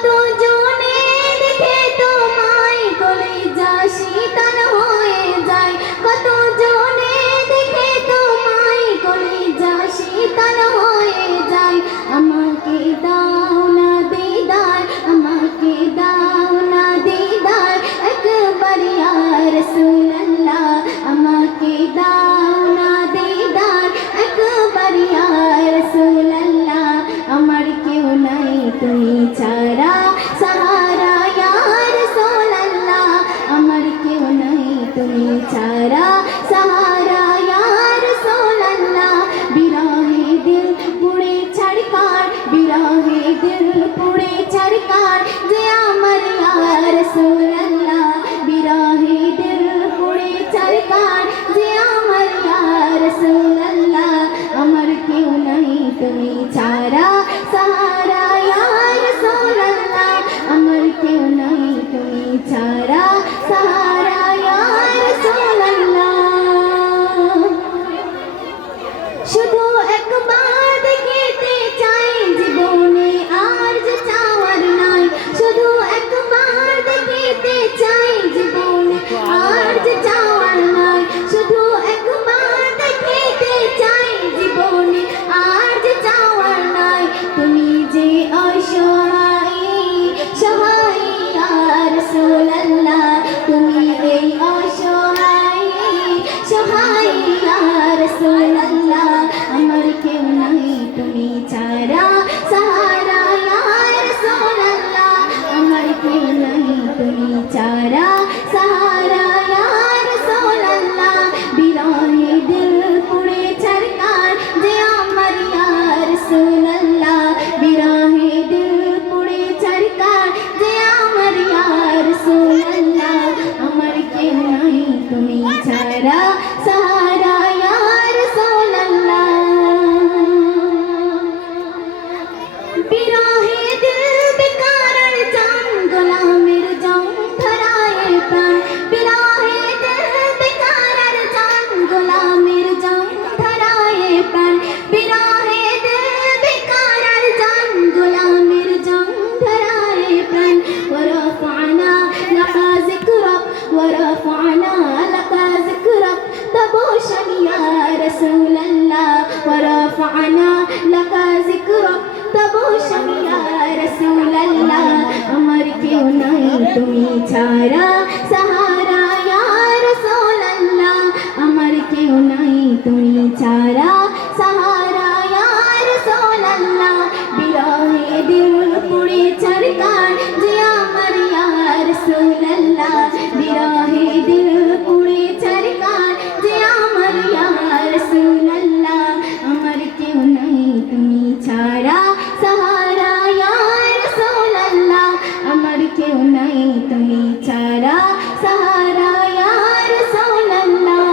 কত জনে দেখে তোমায় কলিজা শীতল হয়ে যায়, কত জনে দেখে তোমায় কলিজা শীতল হয়ে যায়। আমাকে দাও না দিদার, আমাকে দাও না দিদার একবার ইয়া রাসূলুল্লাহ, আমাকে দাও না দিদার একবার ইয়া রাসূলুল্লাহ। আমার কেউ নাই তুমি ছাড়া সাহারা ইয়া রাসূলুল্লাহ, আমার কেউ নাই তুমি ছাড়া সাহারা ইয়া রাসূলুল্লাহ। বিরহে দিল পুড়ে ছাড়কার, বিরহে দিল পুড়ে ছাড়কার যে আমার ইয়া রাসূলুল্লাহ, বিরহে দিল পুড়ে ছাড়কার যে আমার ইয়া রাসূলুল্লাহ। আমার কেউ নাই তুমি ছাড়া সাহারা ইয়া রাসূলুল্লাহ, আমার কেউ নাই তুমি ছাড়া সাহারা ইয়া রাসূলুল্লাহ। শুধু একবার দেখিতে চাই জীবনে আর যে চাওয়ার নাই, শুধু একবার দেখিতে চাই জীবনে আর যে চাওয়ার নাই, শুধু একবার দেখিতে চাই জীবনে আর যে চাওয়ার নাই। তুমি যে অসহায় সহায় ইয়া রাসূলুল্লাহ, তুমি এই অসহায় সহায় ইয়া রাসূলুল্লাহ। আমার কেউ নাই তুমি ছাড়া সাহারা ইয়া রাসূলুল্লাহ, আমার কেউ নাই তুমি ছাড়া সাহারা ইয়া রাসূলুল্লাহ। বিরহে দিল পুড়ে ছাড়কার যে আমার ইয়া রাসূলুল্লাহ, বিরহে দিল পুড়ে ছাড়কার যে আমার ইয়া রাসূলুল্লাহ। আমার কেউ নাই তুমি ছাড়া সাহারা ইয়া রাসূলুল্লাহ। বিরহে দিল বেকার জান গোলামের জং ধরায় প্রাণ, বিরহে দিল বেকার জান গোলামের জং ধরায় প্রাণ, বিরহে দিল বেকার জান গোলামের জং ধরায় প্রাণ। ورفعنا لك ذكرك ورفعنا لك ذكرك تبوشا يا رسول الله، ورفعنا لك ذكرك تبوشا يا رسول الله। আমার কেউ নাই তুমি ছাড়া সাহারা ইয়া রাসূলুল্লাহ, আমার কেউ নাই তুমি ছাড়া সাহারা ইয়া রাসূলুল্লাহ। বিরহে দিল পুড়ে ছাড়কার যে আমার ইয়া রাসূলুল্লাহ, বিরহে দিল পুড়ে ছাড়কার যে আমার ইয়া রাসূলুল্লাহ। আমার কেউ নাই তুমি ছাড়া সাহারা ইয়া রাসূলুল্লাহ, আমার কেউ নাই তুমি ছাড়া সাহারা ইয়া রাসূলুল্লাহ।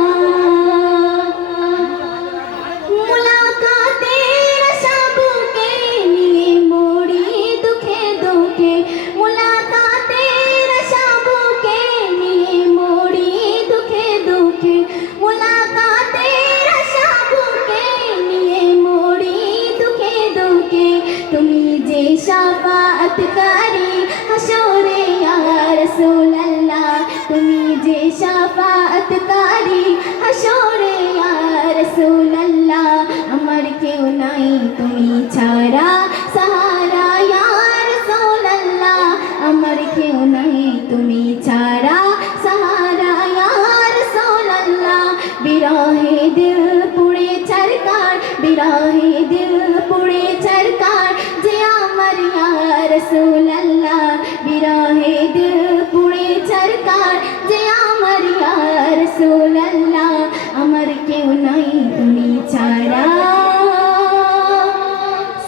মুলাকাতের আশা বুকে নিয়ে মরি দুঃখে দুঃখে, মুলাকাতের আশা বুকে নিয়ে মরি দুঃখে দুঃখে, মুলাকাতের আশা বুকে নিয়ে মরি দুঃখে দুঃখে। তুমি যে শাফাআতকারী হাশরে ইয়া রাসূলুল্লাহ, তুমি যে শাফাআতকারী হাশরে ইয়া রাসূলুল্লাহ। আমার কেউ নাই তুমি ছাড়া সাহারা ইয়া রাসূলুল্লাহ, আমার কেউ নাই তুমি ছাড়া সাহারা ইয়া রাসূলুল্লাহ। বিরহে দিল পুড়ে ছাড়কার, বিরহে দিল পুড়ে ছাড়কার যে আমার ইয়া রাসূলুল্লাহ, বিরহে দিল পুড়ে ছাড়কার যে আমার ইয়া রাসূলুল্লাহ। আমার কেউ নাই তুমি ছাড়া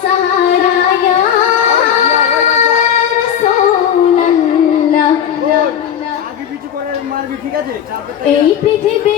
সাহারা ইয়া রাসূলুল্লাহ। এই পৃথিবী